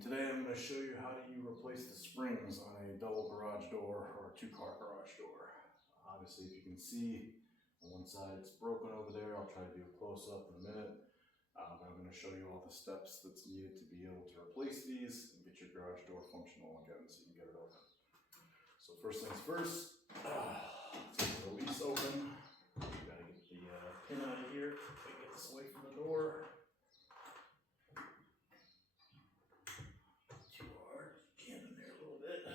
And today I'm going to show you how you replace the springs on a double garage door or a two-car garage door. Obviously, if you can see on one side it's broken over there. I'll try to do a close-up in a minute. But I'm going to show you all the steps that's needed to be able to replace these and get your garage door functional again so you can get it open. So first things first, get the release open. You got to get the pin out of here to get this away from the door. Too hard, jam in there a little bit.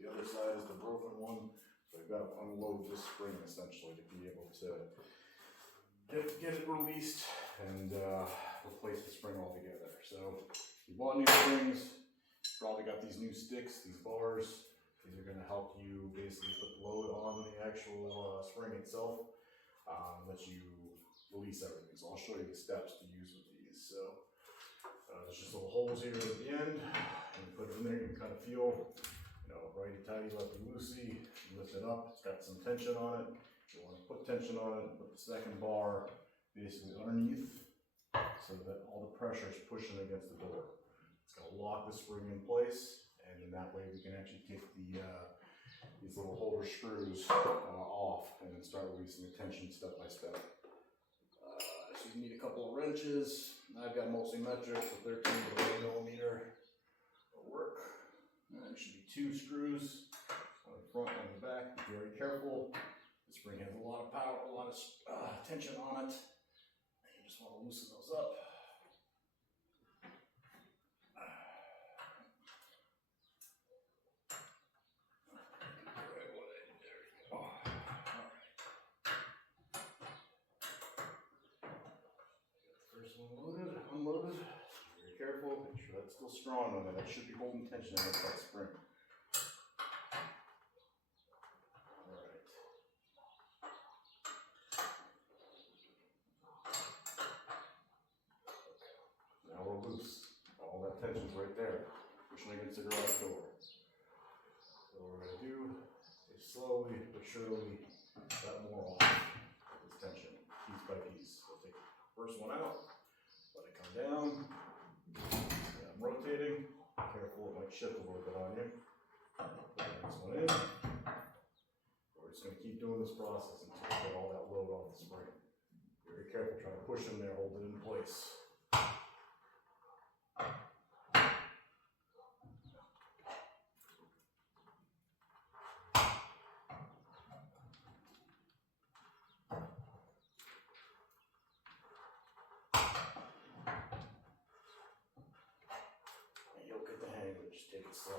The other side is the broken one, so we've got to unload this spring essentially to be able to get it released and replace the spring altogether. So you bought new springs, probably got these new sticks, these bars. These are going to help you basically put load on the actual spring itself, let you release everything. So I'll show you the steps to use with these. So there's just little holes here at the end, and you put it in there. You can kind of feel, righty-tighty, lefty-loosey. You lift it up. It's got some tension on it. You want to put tension on it. Put the second bar basically underneath, so that all the pressure is pushing against the door. It's going to lock the spring in place, and in that way we can actually take the these little holder screws off and then start releasing the tension step by step. So you need a couple of wrenches. I've got mostly metric, so 13 to 8 millimeter will work. And there should be 2 screws on the front and the back. Be very careful. The spring has a lot of power, a lot of tension on it. And you just want to loosen those up. First one loaded, unloaded. Very careful, make sure that's still strong on it. That should be holding tension against that spring. Alright. Now we're loose. All that tension's right there, pushing against the garage door. So what we're going to do is slowly but surely cut more off this tension, piece by piece. So take the first one out, let it come down. And I'm rotating. Careful, it might shift a little bit on you. Put the next one in. We're just going to keep doing this process until we get all that load off the spring. Very careful, try to push in there, hold it in place. You'll get the hang of it, just take it slow.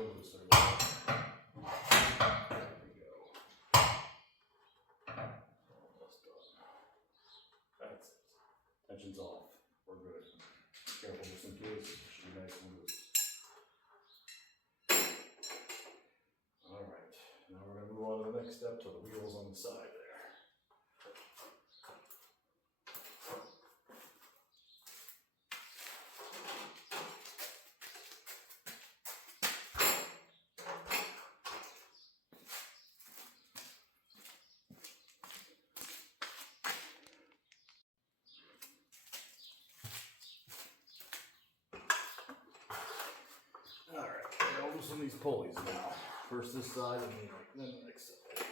little looser. There we go. Almost done. That's it. Tension's off. We're good. Careful just in case. It should be nice and loose. Alright. Now we're going to move on to the next step to the wheels on the side there. Loosen these pulleys now. First this side and then the next side.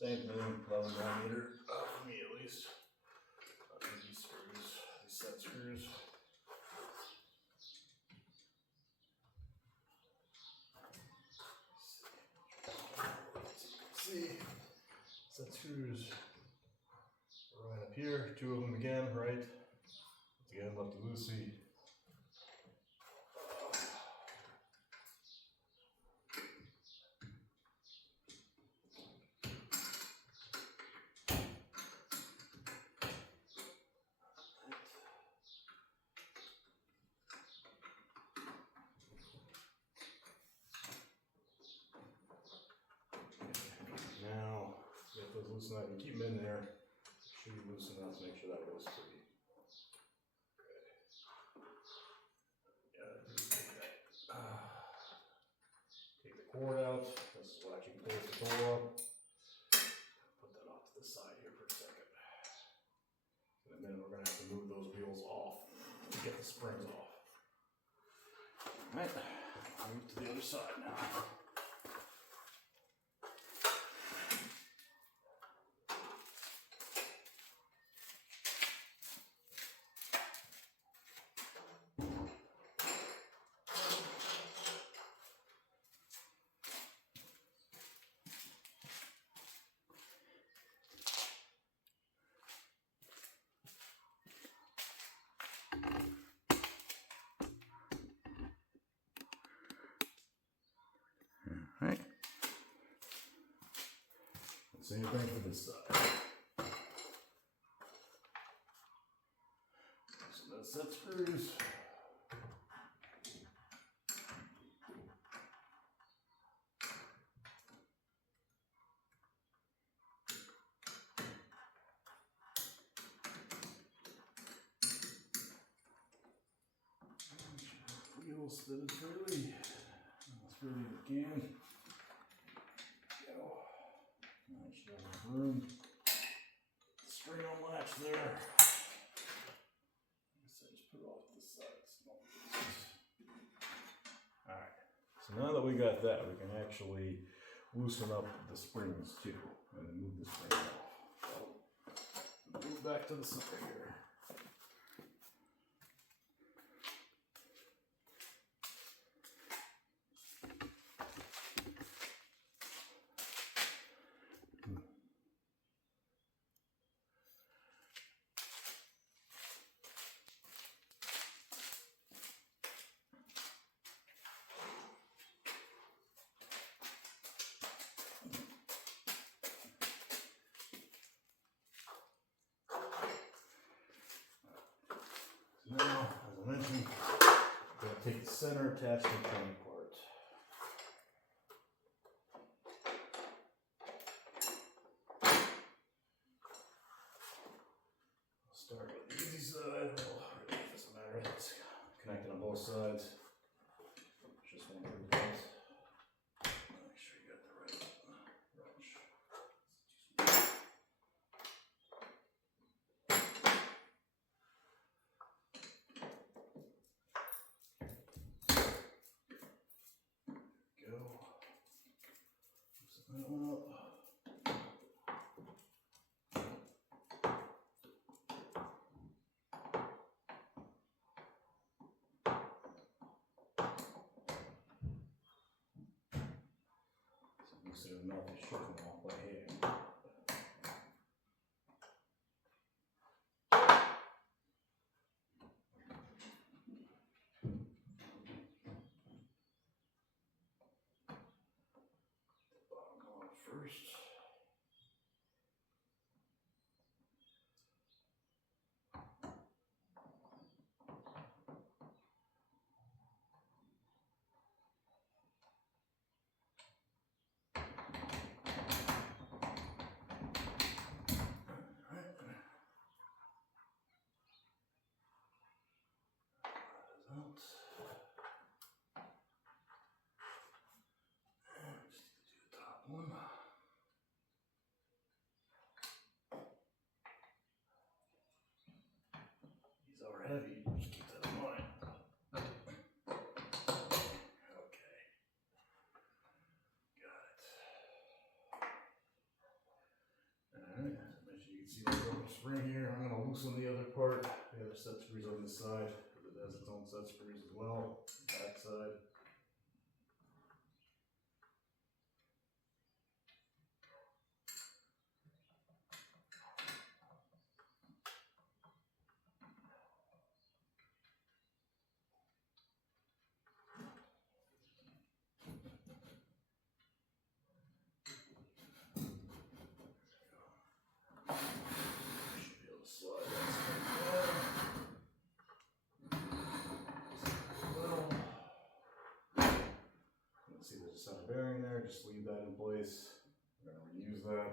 Same thing, 11 millimeter, for me at least. These screws, these set screws. See, set screws right up here. 2 of them again, right? Again, lefty loosey. Loosen up, you keep them in there. Should be loosen enough to make sure that goes free. Okay. Take the cord out. This is what actually pulls the door up. Put that off to the side here for a second. In a minute, we're going to have to move those wheels off to get the springs off. Alright, move to the other side now. Right. Same thing for this side. So that's set screws. Wheels that is freely. As freely as it can. Room. String on latch there. So just put it off to the side. Alright. So now that we got that, we can actually loosen up the springs too. And then move the spring off. So move back to the side here. Now, as I mentioned, we're going to take the center attachment point apart. I'll start with the easy side. Well, really, it doesn't matter. It's connected on both sides. Just one through both. Make sure you got the right wrench. That one up. So loosen it enough to shook them off by hand. first. These are heavy, just keep that in mind. Okay, got it. Alright, as you can see the open spring here, I'm going to loosen the other part, the other set screws on this side, because it has its own set screws as well, back side. See, there's a center bearing there, just leave that in place. We're going to reuse that.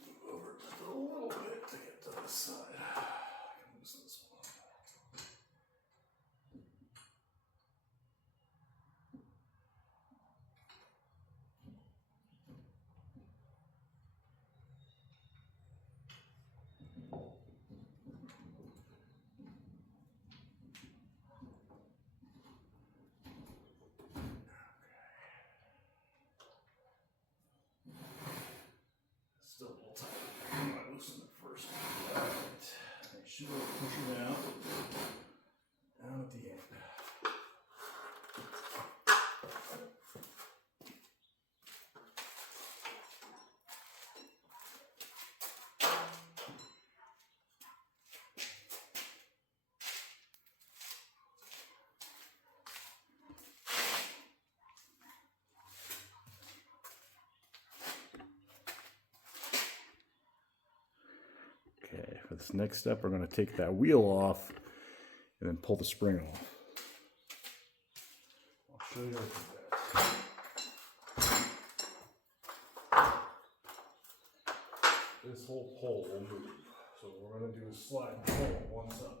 Move over just a little bit to get to this side. I can loosen this one. Still a little tight. I might loosen it first. Alright. Make sure to push it down. Down at the end. Okay, for this next step, we're going to take that wheel off and then pull the spring off. I'll show you how to do that. This whole pole will move. So what we're going to do is slide the pole on one side.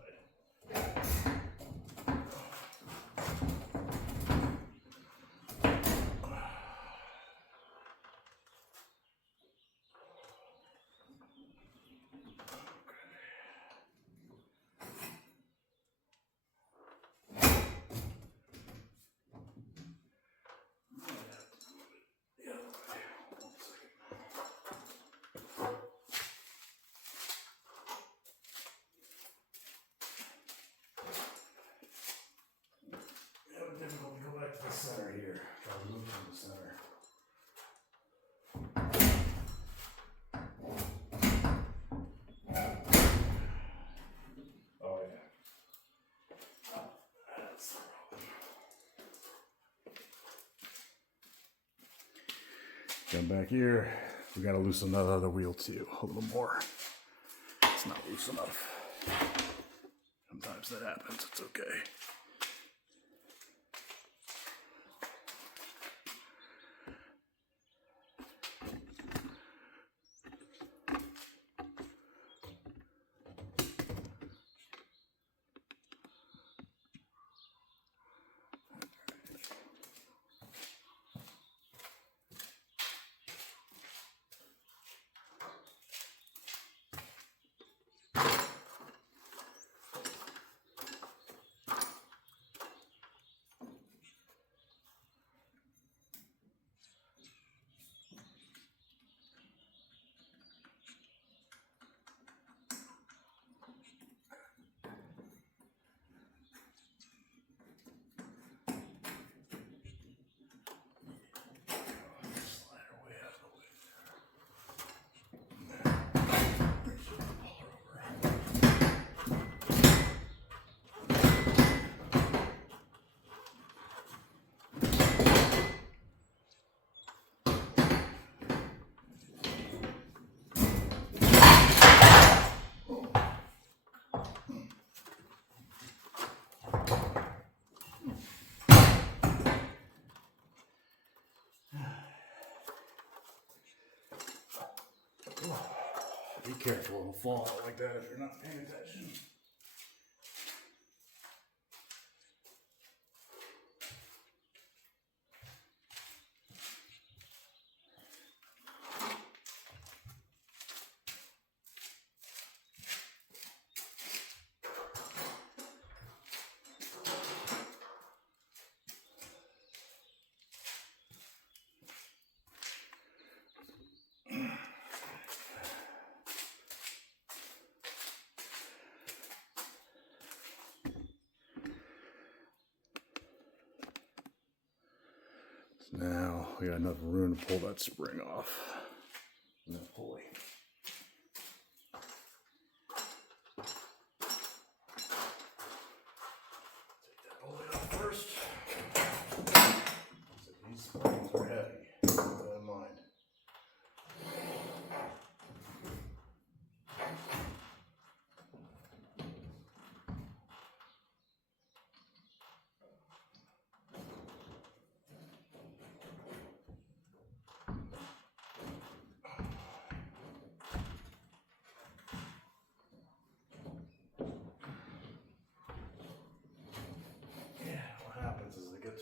Difficult to go back to the center here. Try to move from the center. Oh yeah. That's the problem. Come back here. We gotta loosen that other wheel too a little more. It's not loose enough. Sometimes that happens. It's okay. Be careful, it'll fall out like that if you're not paying attention. Now we got enough room to pull that spring off and that pulley. Take that pulley off first. So these springs are heavy. Keep that in mind.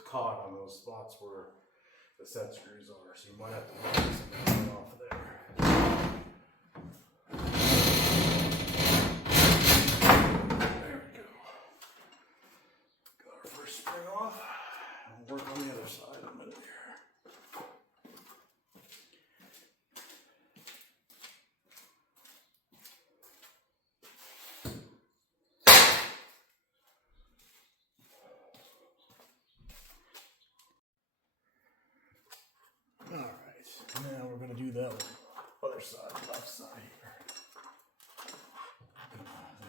Caught on those spots where the set screws are, so you might have to move something off of there. There we go. Got our first spring off. I'll work on the other side in a minute here. Now we're going to do that other side, left side here.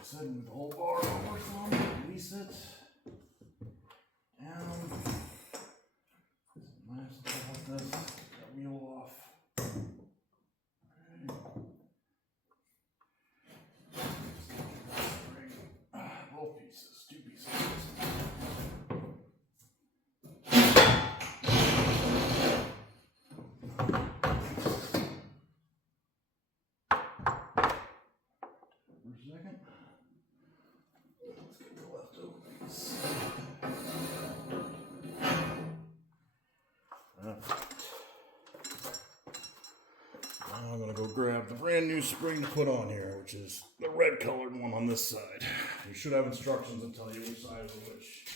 As I said, with the whole bar over some, release it. Down. Nice little like this. Get that wheel off. Okay. Both pieces, two pieces. Second. Let's get the leftover piece. Now I'm going to go grab the brand new spring to put on here, which is the red colored one on this side. You should have instructions that tell you which side is which.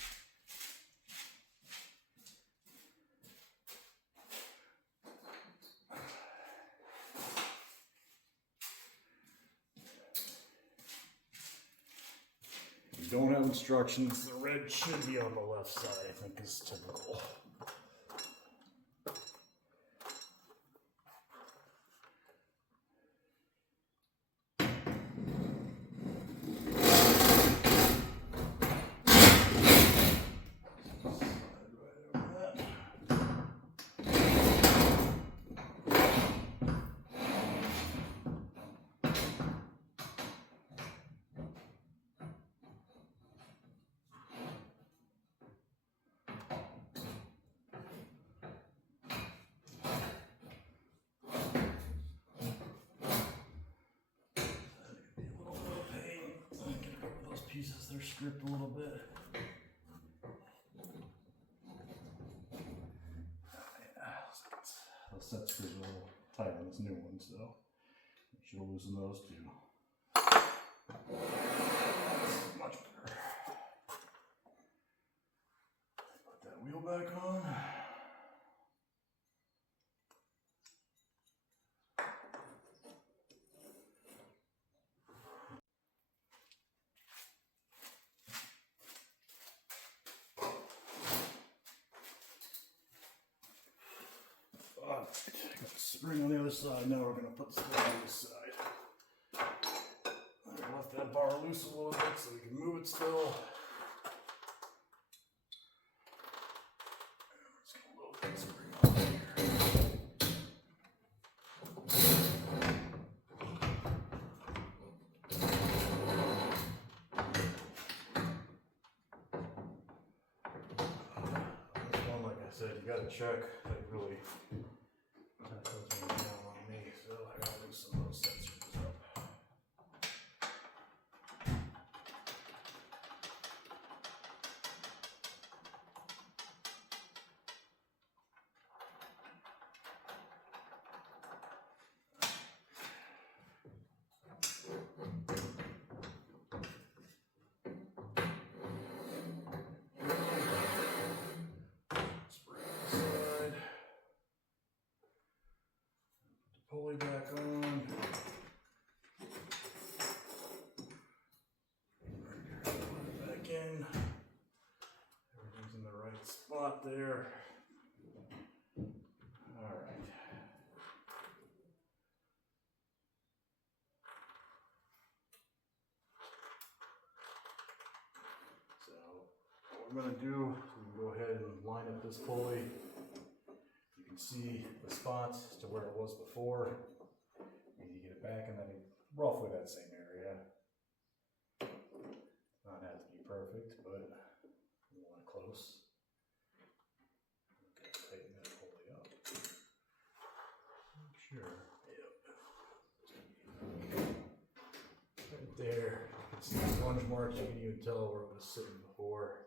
Don't have instructions, the red should be on the left side, I think is typical. Pieces, they're stripped a little bit. Those set screws are a little tight on this new one, so you should loosen those too. Much better. Put that wheel back on. Got the spring on the other side. Now we're going to put the spring on this side. I'm going to lift that bar loose a little bit so we can move it still. And we're just going to load that spring on here. This one, like I said, you got to check that really. That doesn't down on me, so I gotta loosen those set screws up. Side. Pulley back on. Put it back in. Everything's in the right spot there. All right. So what we're going to do is we can go ahead and line up this pulley. You can see the spots to where it was before. You need to get it back in that roughly that same area. Not have to be perfect, but we want it close. Okay, tighten that pulley up. Sure. Yep. Right there. You can see the plunge marks. You can even tell where it was sitting before.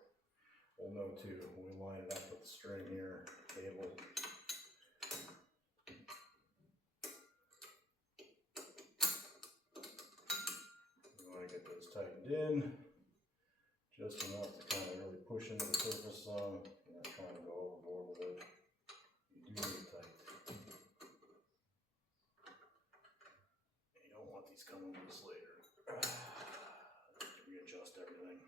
We'll know too when we line it up with the string here, cable. We want to get those tightened in just enough to kind of really push into the surface some. You're not trying to go overboard with it. You do need it tight. And you don't want these coming loose later. Readjust everything.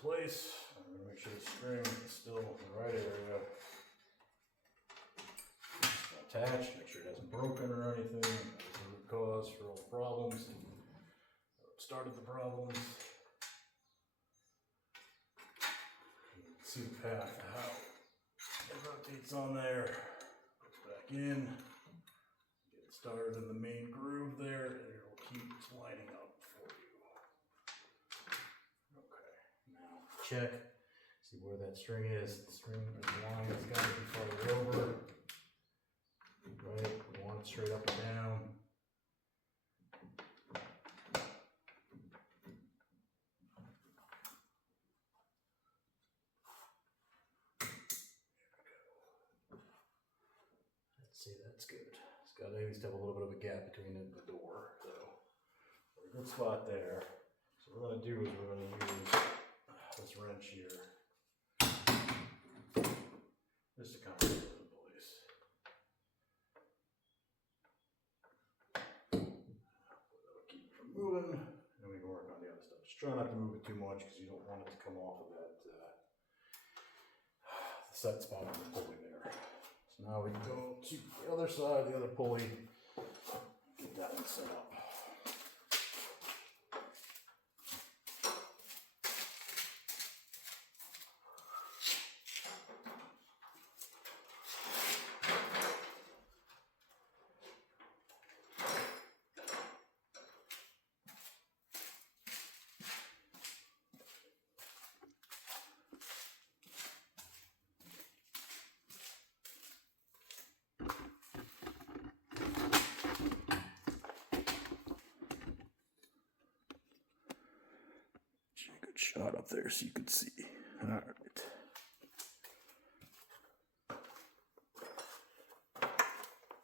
Place. I'm going to make sure the string is still in the right area. Attached, make sure it hasn't broken or anything. That was the root cause for all the problems. What started the problems. You can see the path of how it rotates on there. Goes back in. Get it started in the main groove there, and it will keep lining up. Check, see where that string is. The string is line, it's got to be farther over. Right, we want it straight up and down. Let's see, that's good. It's got to at least have a little bit of a gap between it and the door. So, a good spot there. So what we're going to do is we're going to use this wrench here, just to kind of hold it in place. That'll keep it from moving, and we can work on the other stuff. Just try not to move it too much because you don't want it to come off of that the set spot on the pulley there. So now we can go to the other side, the other pulley, get that one set up. Good shot up there so you could see. All right.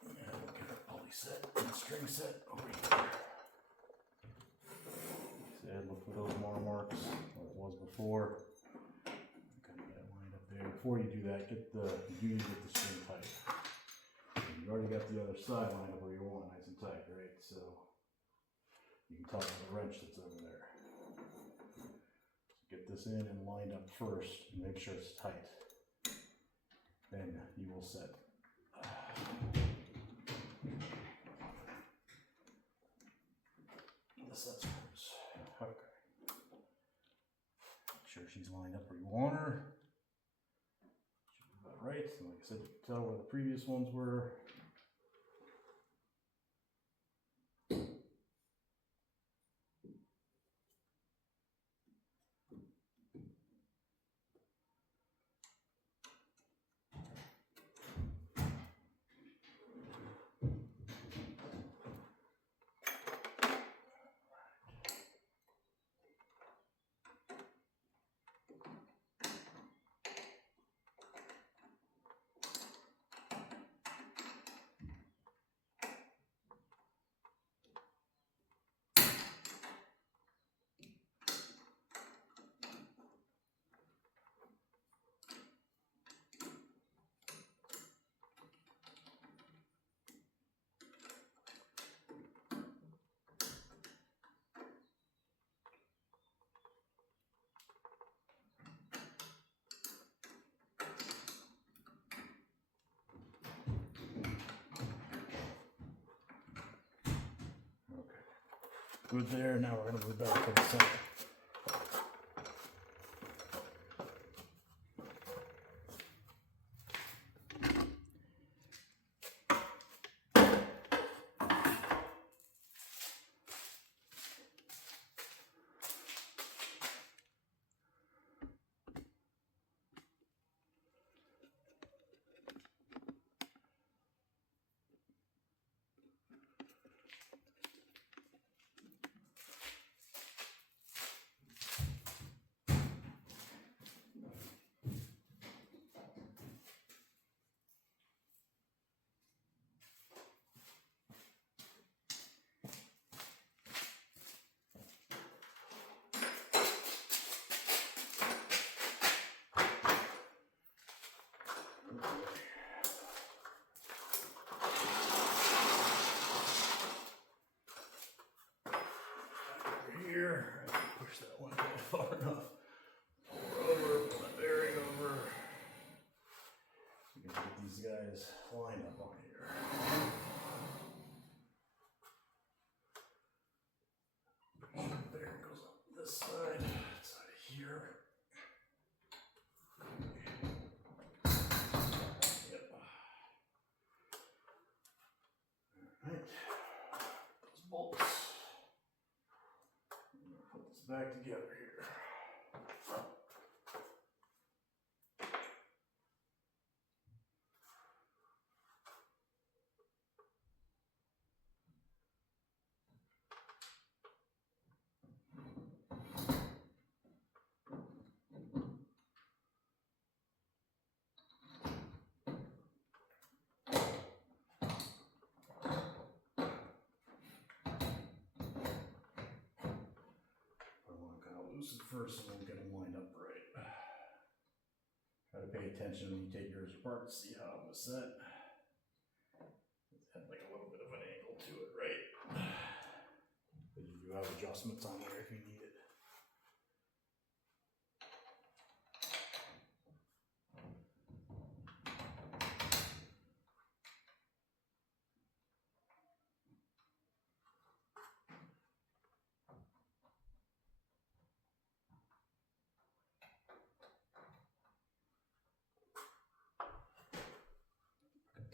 And we'll get our pulley set and string set over here. See, look for those marks like it was before. Kind of get it lined up there. Before you do that, you do need to get the string tight. You already got the other side lined up where you want, nice and tight, right? So you can tell by the wrench that's over there. Get this in and lined up first and make sure it's tight. Then you will set. The set screws. Okay. Make sure she's lined up where you want her. Should be about right. And like I said, you can tell where the previous ones were. Good there. Now we're going to move back to the center. Here, I can push that one down far enough. Pull her over, pull that bearing over. So we can get these guys lined up on here. The bearing goes up this side of here. Yep. Alright. Those bolts. Put this back together here. Loosen first and we'll get them lined up right. Try to pay attention when you take yours apart to see how it was set. It had like a little bit of an angle to it, right? But you do have adjustments on there if you need it.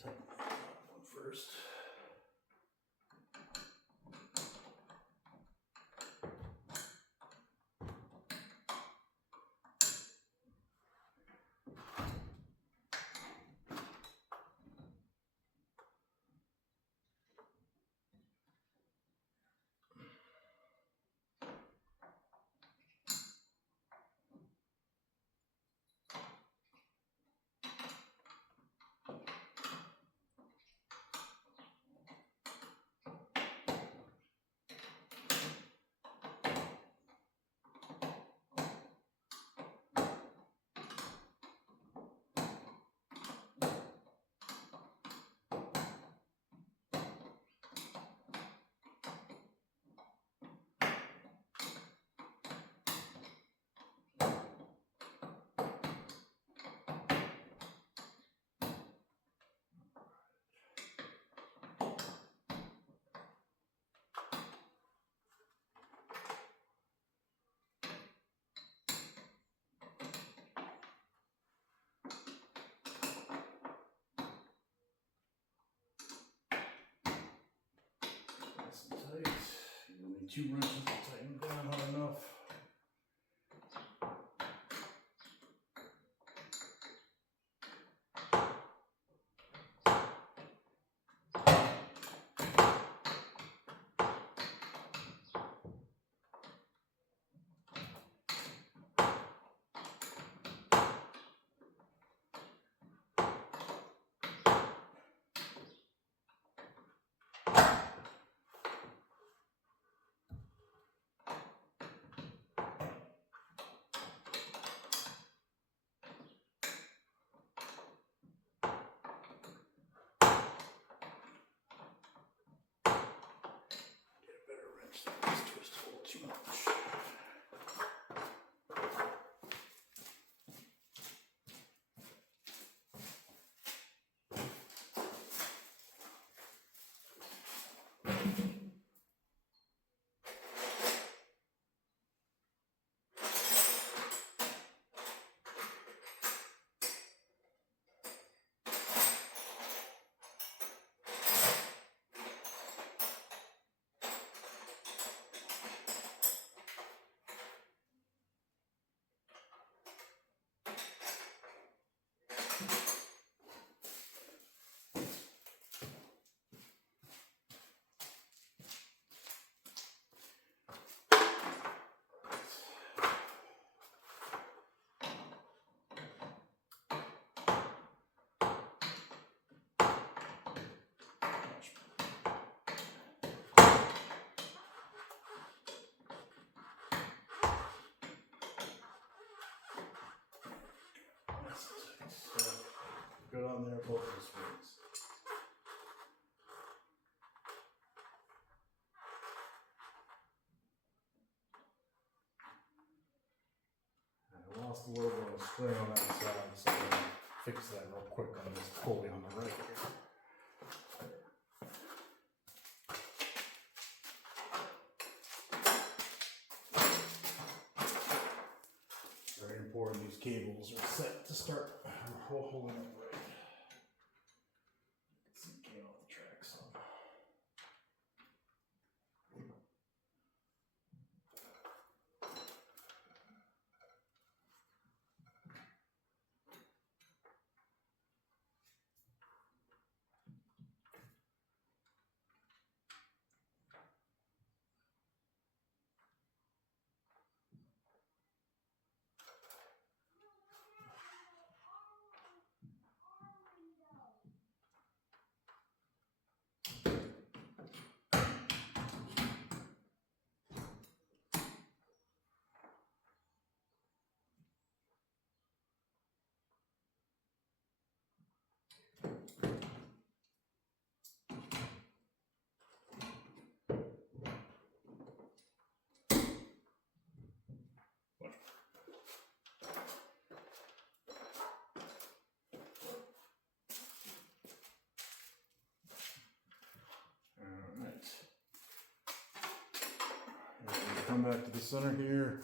Tighten that one first. Nice and tight. You need 2 wrenches to tighten down hard enough. on there, both of the springs. I lost a little bit of spring on that side, so I'm going to fix that real quick on this pulley on the right here. Very important, these cables are set to start holding up right. See, came off the track some. Come back to the center here.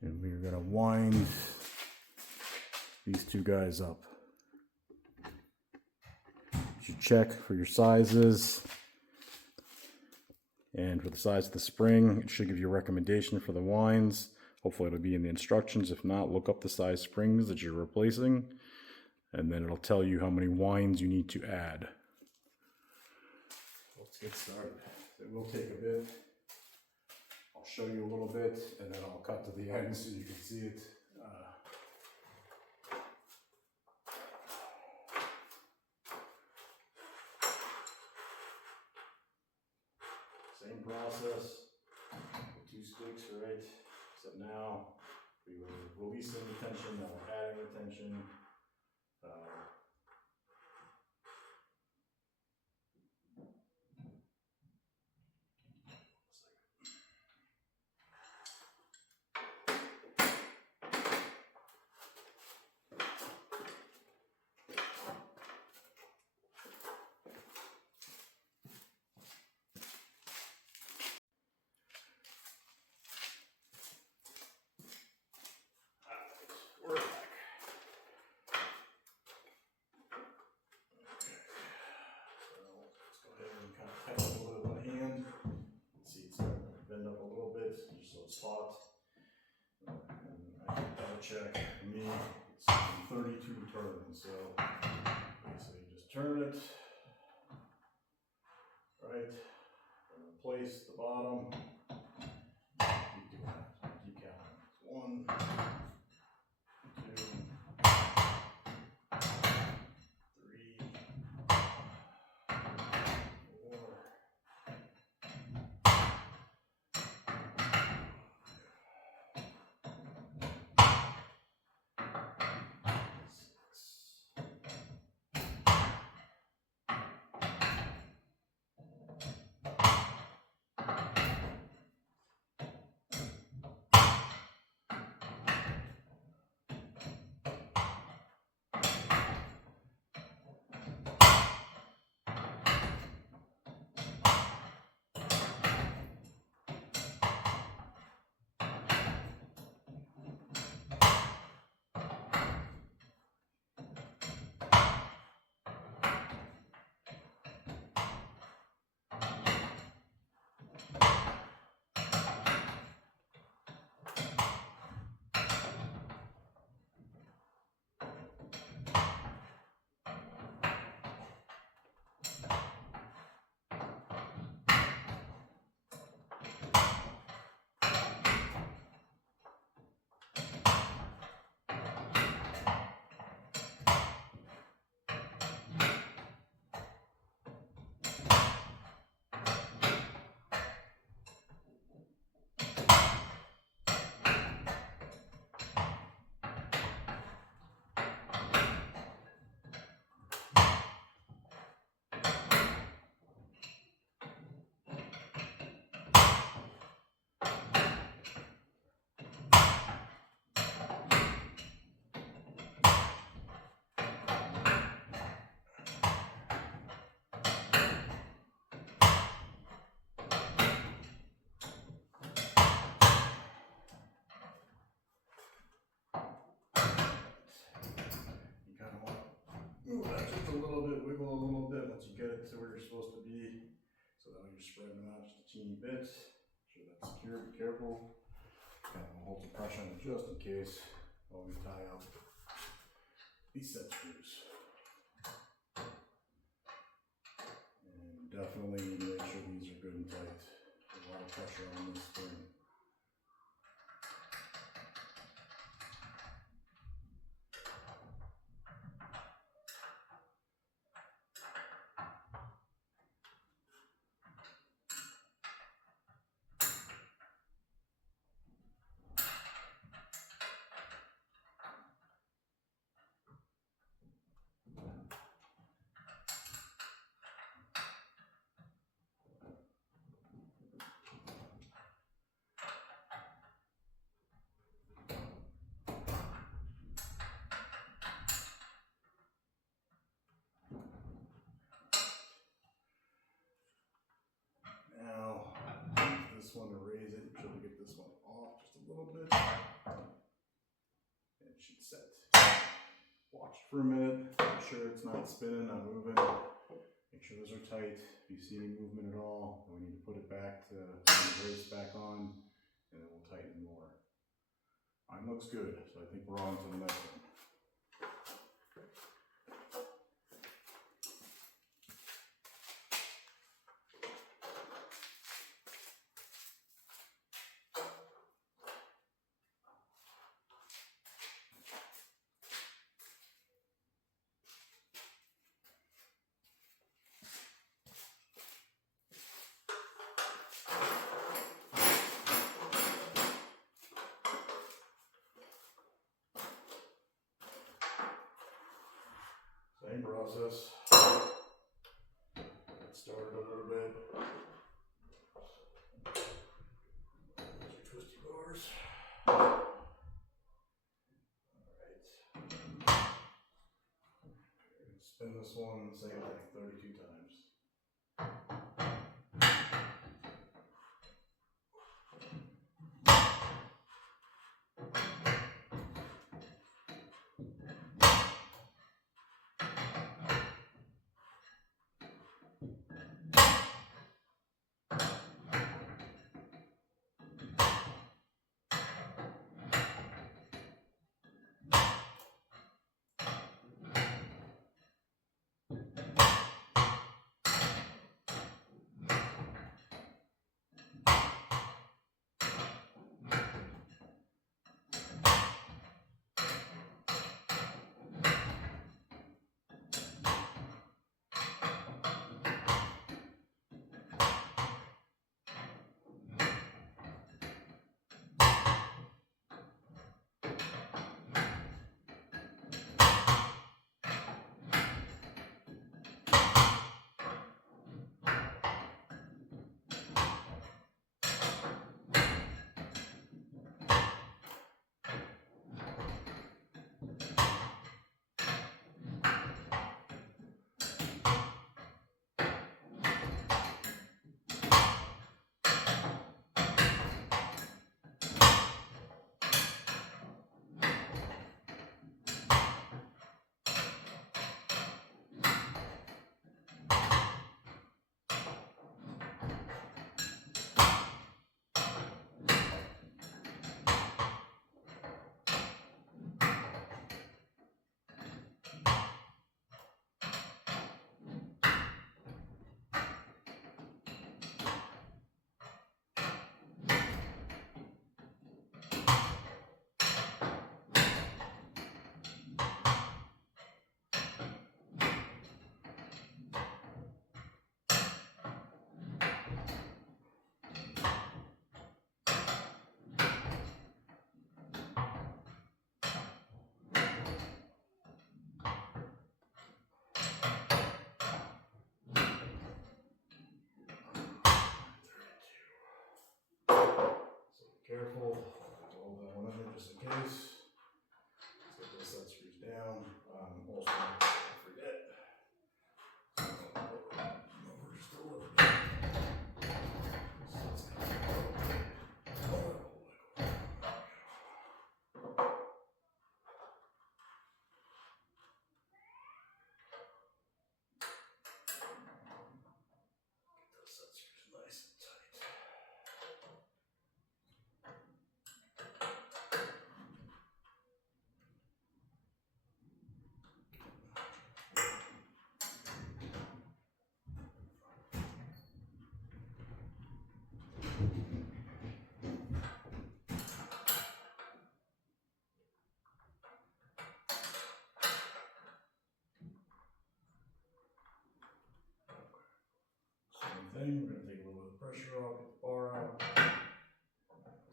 And we're going to wind these two guys up. You should check for your sizes. And for the size of the spring, it should give you a recommendation for the winds. Hopefully it'll be in the instructions. If not, look up the size springs that you're replacing. And then it'll tell you how many winds you need to add. Let's get started. It will take a bit. I'll show you a little bit, and then I'll cut to the end so you can see it. Same process. Two sticks, right? Except now we were releasing the tension, now we're adding the tension. We're back. So let's go ahead and kind of tighten a little bit by hand. See, it's starting to bend up a little bit just so it's taut. And I can double check. For me, it's 32 turns. So basically, just turn it right, and replace the bottom. Keep doing that. Keep counting. 1, 2, 3, 4, 6. get it to where you're supposed to be. So that way you're spreading them out just a teeny bit. Make sure that's secure, be careful. Kind of hold some pressure on it just in case while we tie up these set screws. And definitely make sure these are good and tight. There's a lot of pressure on this spring. Now, use this one to raise it. You're trying to get this one off just a little bit. And it should set. Watch it for a minute. Make sure it's not spinning, not moving. Make sure those are tight. If you see any movement at all, we need to put it back to the brace back on, and then we'll tighten more. Mine looks good, so I think we're on to the next one. Same process. Get started a little bit. Those are twisty bars. Alright. Spin this one, same thing, 32 times. Careful, hold that one under just in case. Let's get those set screws down. Also, don't forget. Over just a little bit.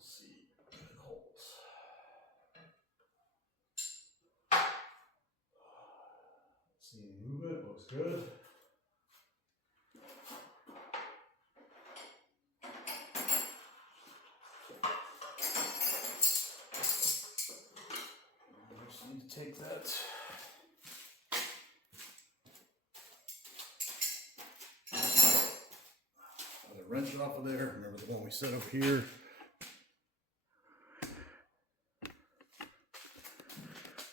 see if it holds. See any movement, looks good. I just need to take that other wrench off of there. Remember the one we set up here.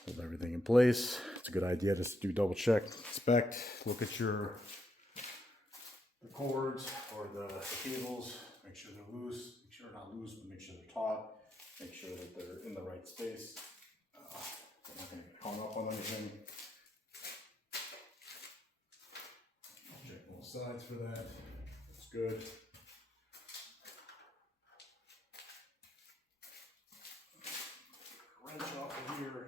Hold everything in place. It's a good idea just to do double check, inspect, look at the cords or the cables, make sure they're loose, make sure they're not loose, but make sure they're taut, make sure that they're in the right space. They're not going to get hung up on anything. Check both sides for that. That's good. Wrench off of here.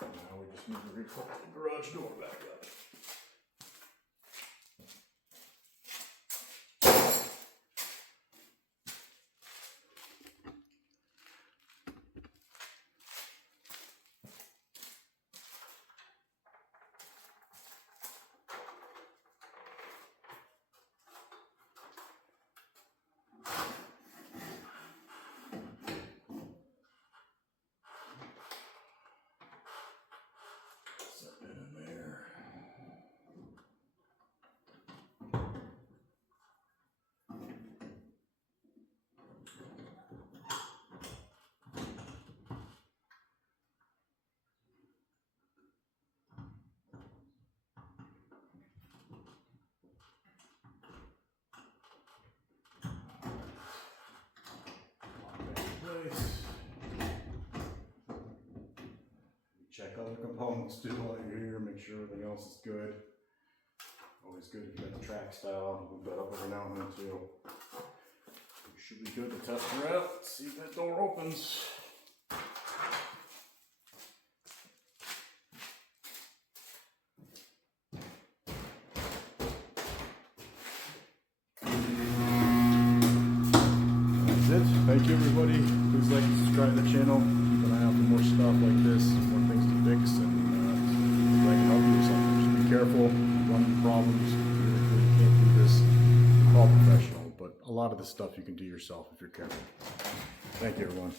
Now we just need to re-put the garage door back up. Set that in there. Place. Check other components too while you're here, make sure everything else is good. Always good if you got the track style, move that up every now and then too. You should be good to test her out, see if that door opens. Thank you everybody. Please like and subscribe to the channel. Keep an eye out for more stuff like this, more things to fix, and if I can help you with something. Just be careful, run into problems. You can't do this, call a professional, but a lot of the stuff you can do yourself if you're careful. Thank you everyone.